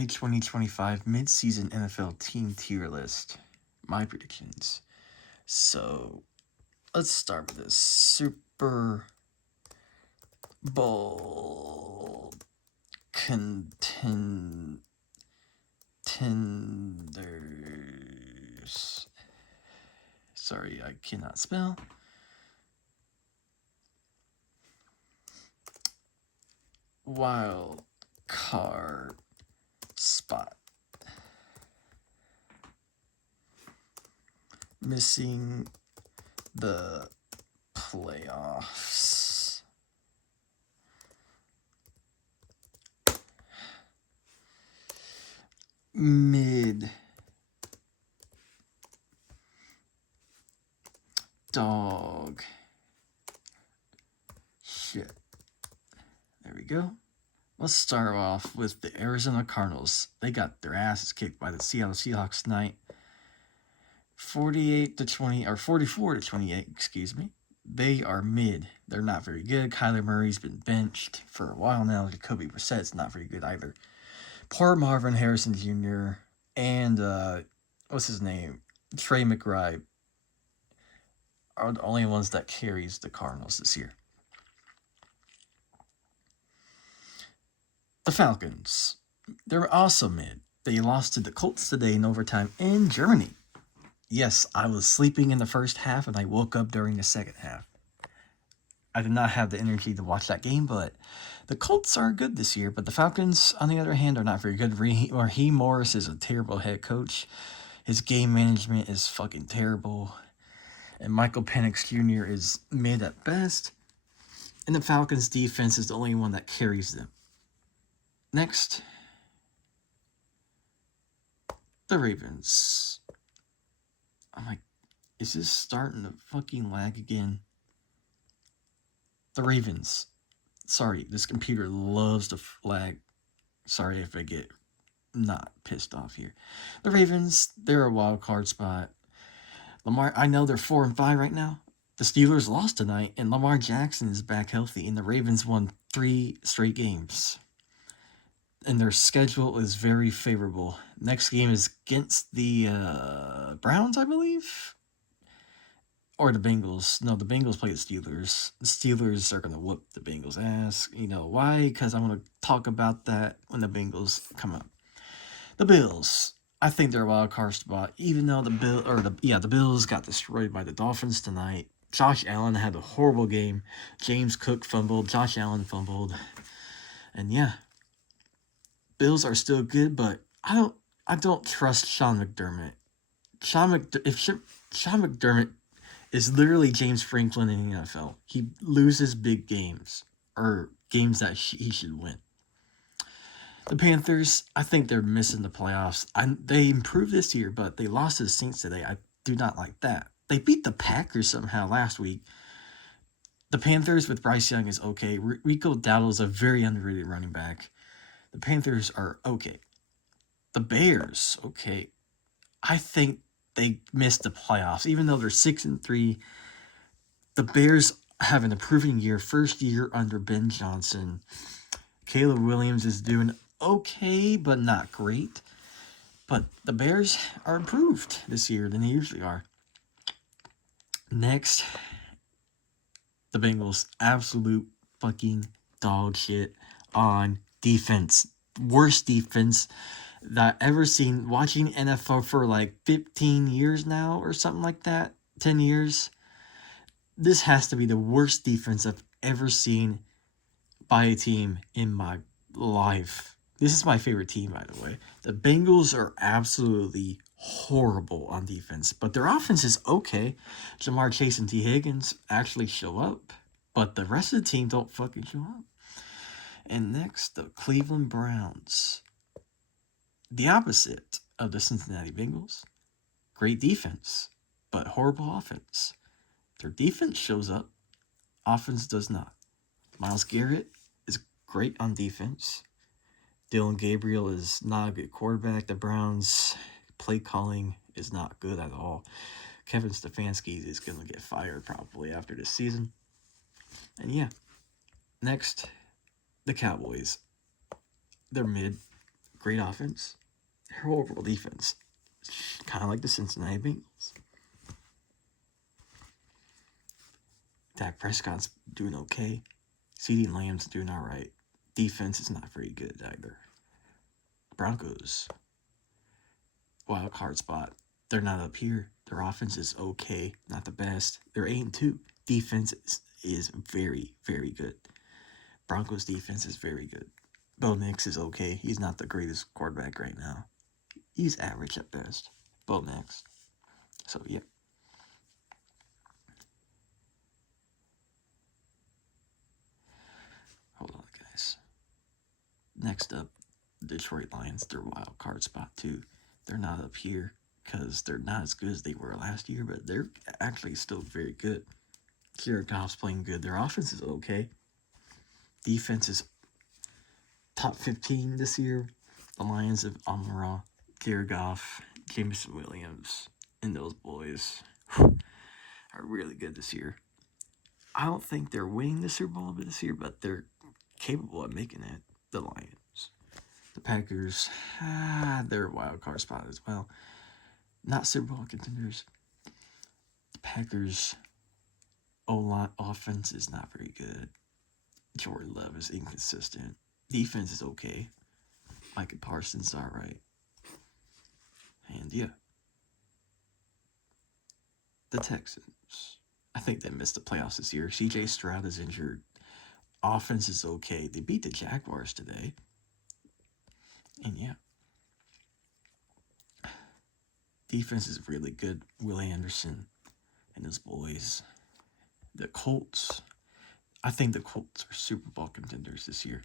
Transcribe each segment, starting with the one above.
my 2025 midseason NFL team tier list. My predictions. So let's start with this Super Bowl contenders. Sorry, I cannot spell. Wild card spot. Missing the playoffs. Mid dog shit. There we go. Let's start off with the Arizona Cardinals. They got their asses kicked by the Seattle Seahawks tonight. 48-20 or 44-28, excuse me. They are mid. They're not very good. Kyler Murray's been benched for a while now. Jacoby Brissett's not very good either. Poor Marvin Harrison Jr. and what's his name? Trey McBride are the only ones that carries the Cardinals this year. The Falcons. They're also mid. They lost to the Colts today in overtime in Germany. Yes, I was sleeping in the first half and I woke up during the second half. I did not have the energy to watch that game, but the Colts are good this year. But the Falcons, on the other hand, are not very good. Raheem Morris is a terrible head coach. His game management is fucking terrible. And Michael Penix Jr. is mid at best. And the Falcons' defense is the only one that carries them. Next, the Ravens. I'm like, is this starting to fucking lag again? The Ravens. Sorry, this computer loves to lag. Sorry if I get not pissed off here. The Ravens, they're a wild card spot. Lamar, I know they're 4-5 right now. The Steelers lost tonight, and Lamar Jackson is back healthy, and the Ravens won 3 straight games. And their schedule is very favorable. Next game is against the Browns, I believe? Or the Bengals. No, the Bengals play the Steelers. The Steelers are going to whoop the Bengals' ass. You know why? Because I'm going to talk about that when the Bengals come up. The Bills. I think they're a wild card spot, even though the Bills got destroyed by the Dolphins tonight. Josh Allen had a horrible game. James Cook fumbled. Josh Allen fumbled. And yeah, Bills are still good, but I don't trust Sean McDermott. Sean McDermott is literally James Franklin in the NFL. He loses big games, or games that he should win. The Panthers, I think they're missing the playoffs. They improved this year, but they lost to the Saints today. I do not like that. They beat the Packers somehow last week. The Panthers with Bryce Young is okay. Rico Dowdle is a very underrated running back. The Panthers are okay. The Bears, okay. I think they missed the playoffs, even though they're 6-3. The Bears have an improving year, first year under Ben Johnson. Caleb Williams is doing okay, but not great. But the Bears are improved this year than they usually are. Next, the Bengals, absolute fucking dog shit on defense. Worst defense that I've ever seen. Watching NFL for like 15 years now or something like that, 10 years. This has to be the worst defense I've ever seen by a team in my life. This is my favorite team, by the way. The Bengals are absolutely horrible on defense, but their offense is okay. Jamar Chase and T. Higgins actually show up, but the rest of the team don't fucking show up. And next, the Cleveland Browns. The opposite of the Cincinnati Bengals. Great defense, but horrible offense. Their defense shows up. Offense does not. Myles Garrett is great on defense. Dylan Gabriel is not a good quarterback. The Browns' play calling is not good at all. Kevin Stefanski is going to get fired probably after this season. And yeah, next, the Cowboys. They're mid. great offense, horrible defense. Kind of like the Cincinnati Bengals. Dak Prescott's doing okay. CeeDee Lamb's doing all right. Defense is not very good either. Broncos, wild card spot. They're not up here. Their offense is okay, not the best. They're 8-2. Defense is very, very good. Broncos defense is very good. Bo Nix is okay. He's not the greatest quarterback right now. He's average at best. Bo Nix. So yeah. Hold on, guys. Next up, Detroit Lions. Their wild card spot too. They're not up here because they're not as good as they were last year, but they're actually still very good. Jared Goff's playing good. Their offense is okay. Defense is top 15 this year. The Lions of Amon-Ra, Jared Goff, Jameson Williams, and those boys are really good this year. I don't think they're winning the Super Bowl this year, but they're capable of making it. The Lions. The Packers, they're a wild card spot as well. Not Super Bowl contenders. The Packers' O-line offense is not very good. Jordan Love is inconsistent. Defense is okay. Micah Parsons is alright. And yeah. The Texans. I think they missed the playoffs this year. CJ Stroud is injured. Offense is okay. They beat the Jaguars today. And yeah. Defense is really good. Will Anderson and his boys. The Colts. I think the Colts are Super Bowl contenders this year.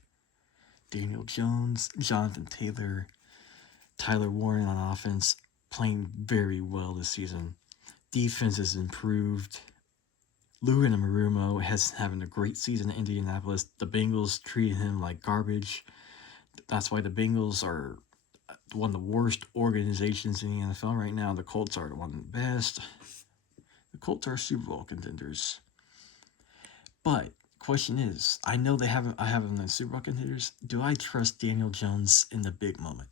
Daniel Jones, Jonathan Taylor, Tyler Warren on offense, playing very well this season. Defense has improved. Lou Anarumo has having a great season in Indianapolis. The Bengals treated him like garbage. That's why the Bengals are one of the worst organizations in the NFL right now. The Colts are one of the best. The Colts are Super Bowl contenders. But question is, I know I have them in Super Bowl contenders. Do I trust Daniel Jones in the big moment?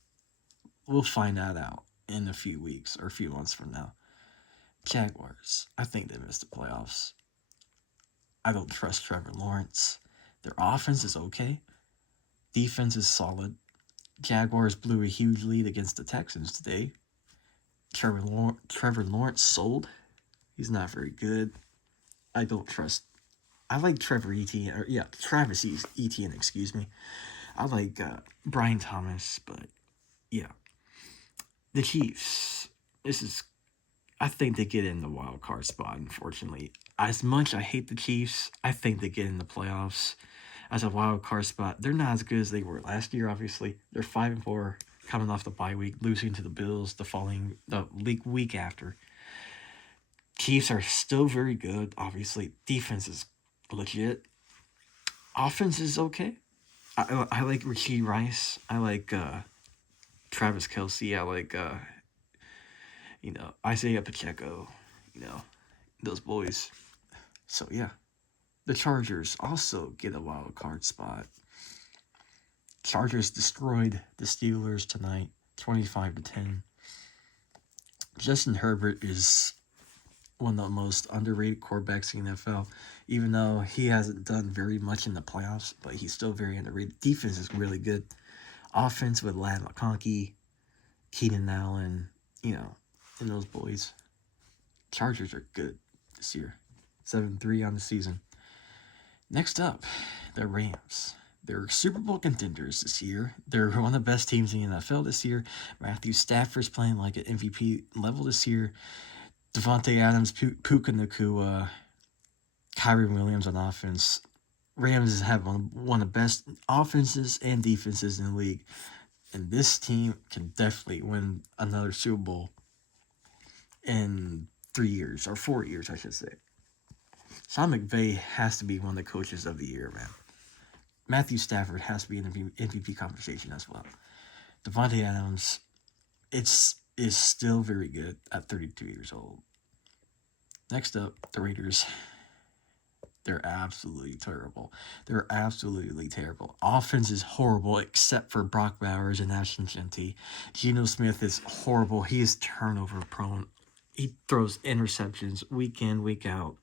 We'll find that out in a few weeks or a few months from now. Jaguars. I think they missed the playoffs. I don't trust Trevor Lawrence. Their offense is okay. Defense is solid. Jaguars blew a huge lead against the Texans today. Trevor Lawrence sold. He's not very good. I don't trust. I like Travis Etienne, excuse me. I like Brian Thomas, but yeah. The Chiefs. I think they get in the wild card spot, unfortunately. As much I hate the Chiefs, I think they get in the playoffs as a wild card spot. They're not as good as they were last year, obviously. They're 5-4 coming off the bye week, losing to the Bills the week after. Chiefs are still very good, obviously. Defense is legit. Offense is okay. I like Rashee Rice. I like Travis Kelce. I like Isaiah Pacheco. Those boys. So yeah. The Chargers also get a wild card spot. Chargers destroyed the Steelers tonight, 25-10. Justin Herbert is one of the most underrated quarterbacks in the NFL, even though he hasn't done very much in the playoffs, but he's still very underrated. Defense is really good. Offense with Ladd McConkey, Keenan Allen, and those boys. Chargers are good this year. 7-3 on the season. Next up, the Rams. They're Super Bowl contenders this year. They're one of the best teams in the NFL this year. Matthew Stafford's playing like an MVP level this year. Devontae Adams, Puka Nacua, Kyrie Williams on offense. Rams have one of the best offenses and defenses in the league. And this team can definitely win another Super Bowl in 3 years, or 4 years, I should say. Sean McVay has to be one of the coaches of the year, man. Matthew Stafford has to be in the MVP conversation as well. Devontae Adams is still very good at 32 years old. Next up, the Raiders. They're absolutely terrible. They're absolutely terrible. Offense is horrible except for Brock Bowers and Ashton Genty. Geno Smith is horrible. He is turnover prone. He throws interceptions week in, week out.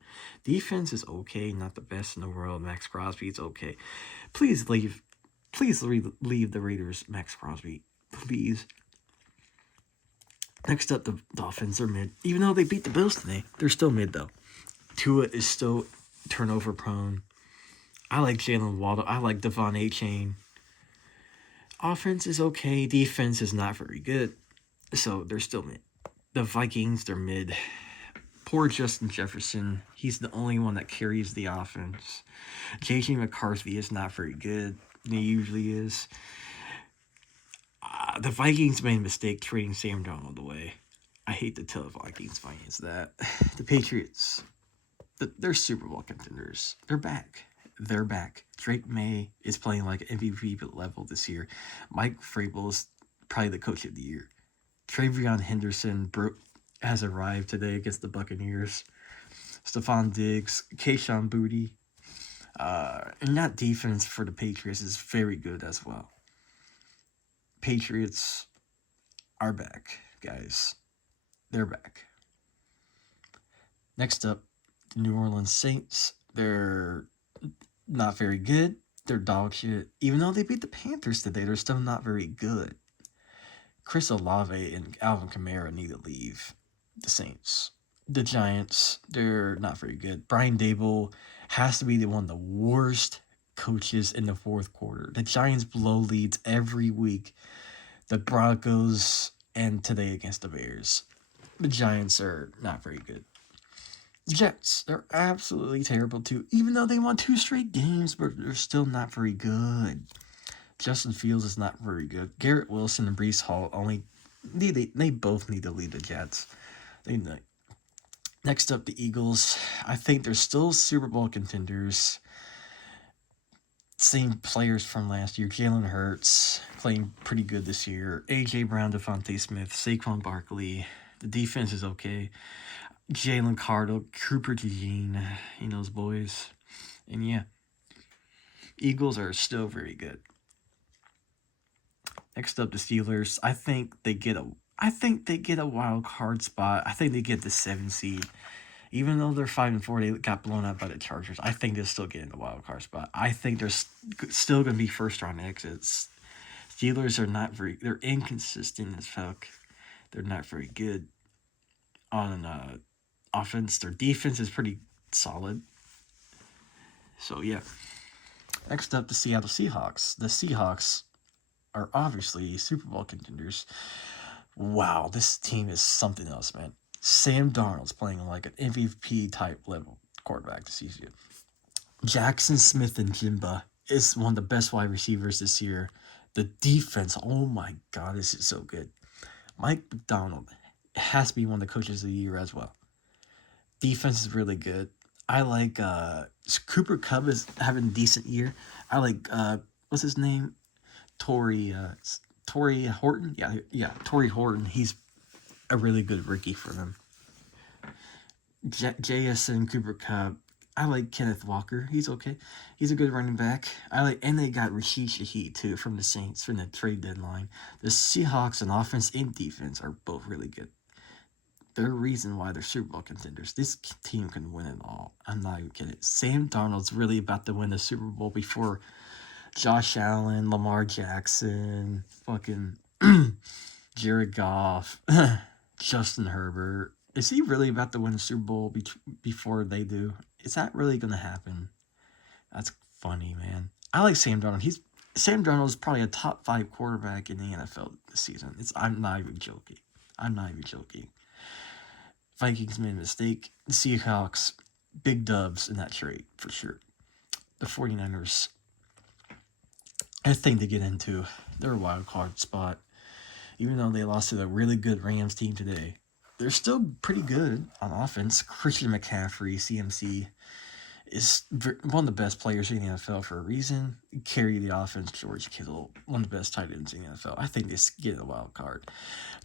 Defense is okay, not the best in the world. Max Crosby's okay. Please leave. Please leave the Raiders, Max Crosby. Please. Next up, the Dolphins are mid. Even though they beat the Bills today, they're still mid, though. Tua is still turnover prone. I like Jalen Waddle. I like Devon Achane. Offense is okay. Defense is not very good. So they're still mid. The Vikings, they're mid. Poor Justin Jefferson. He's the only one that carries the offense. J.J. McCarthy is not very good. He usually is. The Vikings made a mistake trading Sam Darnold away. I hate to tell the Vikings fans that. The Patriots, they're Super Bowl contenders. They're back. They're back. Drake May is playing like MVP level this year. Mike Vrabel is probably the coach of the year. Travion Henderson has arrived today against the Buccaneers. Stephon Diggs, Kayshon Boutte. And that defense for the Patriots is very good as well. Patriots are back, guys. They're back. Next up, the New Orleans Saints. They're not very good. They're dog shit. Even though they beat the Panthers today, they're still not very good. Chris Olave and Alvin Kamara need to leave the Saints. The Giants, they're not very good. Brian Daboll has to be one of the worst coaches in the fourth quarter. The Giants blow leads every week. The Broncos and today against the Bears. The Giants are not very good. The Jets, they're absolutely terrible too. Even though they won 2 straight games, but they're still not very good. Justin Fields is not very good. Garrett Wilson and Breece Hall they both need to lead the Jets. Next up, the Eagles. I think they're still Super Bowl contenders. Same players from last year. Jalen Hurts playing pretty good this year. A.J. Brown, Devontae Smith, Saquon Barkley. The defense is okay. Jalen Carter, Cooper DeJean, those boys. And yeah, Eagles are still very good. Next up, the Steelers. I think they get a wild card spot. I think they get the 7 seed. Even though they're 5-4, they got blown out by the Chargers. I think they're still getting the wild card spot. I think they're still going to be first round exits. Steelers are not they're inconsistent as fuck. They're not very good on offense. Their defense is pretty solid. So yeah. Next up, the Seattle Seahawks. The Seahawks are obviously Super Bowl contenders. Wow, this team is something else, man. Sam Darnold's playing like an MVP type level quarterback this season. Jackson Smith and Jimba is one of the best wide receivers this year. The defense, oh my god, this is so good. Mike McDonald has to be one of the coaches of the year as well. Defense is really good. I like Cooper Kupp is having a decent year. I like what's his name? Torrey Horton. Yeah, Torrey Horton. He's a really good rookie for them. JSN, Cooper Kupp. I like Kenneth Walker. He's okay. He's a good running back. And they got Rashid Shaheed too from the Saints from the trade deadline. The Seahawks on offense and defense are both really good. They're the reason why they're Super Bowl contenders. This team can win it all. I'm not even kidding. Sam Darnold's really about to win the Super Bowl before Josh Allen, Lamar Jackson, fucking Jared Goff, Justin Herbert. Is he really about to win the Super Bowl before they do? Is that really going to happen? That's funny, man. I like Sam Darnold. Sam Darnold is probably a top 5 quarterback in the NFL this season. I'm not even joking. Vikings made a mistake. The Seahawks, big dubs in that trade, for sure. The 49ers, I think they get into their wild card spot. Even though they lost to the really good Rams team today, they're still pretty good on offense. Christian McCaffrey, CMC, is one of the best players in the NFL for a reason. Carry the offense. George Kittle, one of the best tight ends in the NFL. I think they get a wild card.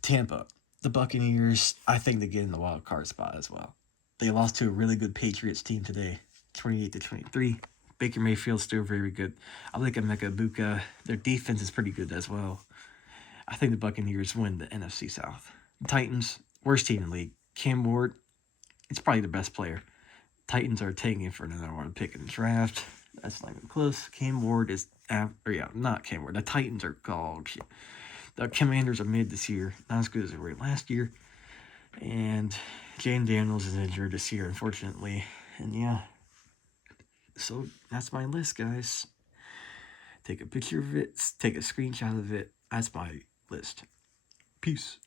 Tampa, the Buccaneers, I think they get in the wild card spot as well. They lost to a really good Patriots team today. 28-23. Baker Mayfield's still very good. I like Emeka Ibuka. Their defense is pretty good as well. I think the Buccaneers win the NFC South. The Titans, worst team in the league. Cam Ward, it's probably the best player. Titans are taking for another one pick in the draft. That's not even close. Cam Ward is, not Cam Ward. The Titans are dog shit. The Commanders are mid this year, not as good as they were last year. And Jane Daniels is injured this year, unfortunately. And yeah, so that's my list, guys. Take a picture of it, take a screenshot of it. That's my list. Peace.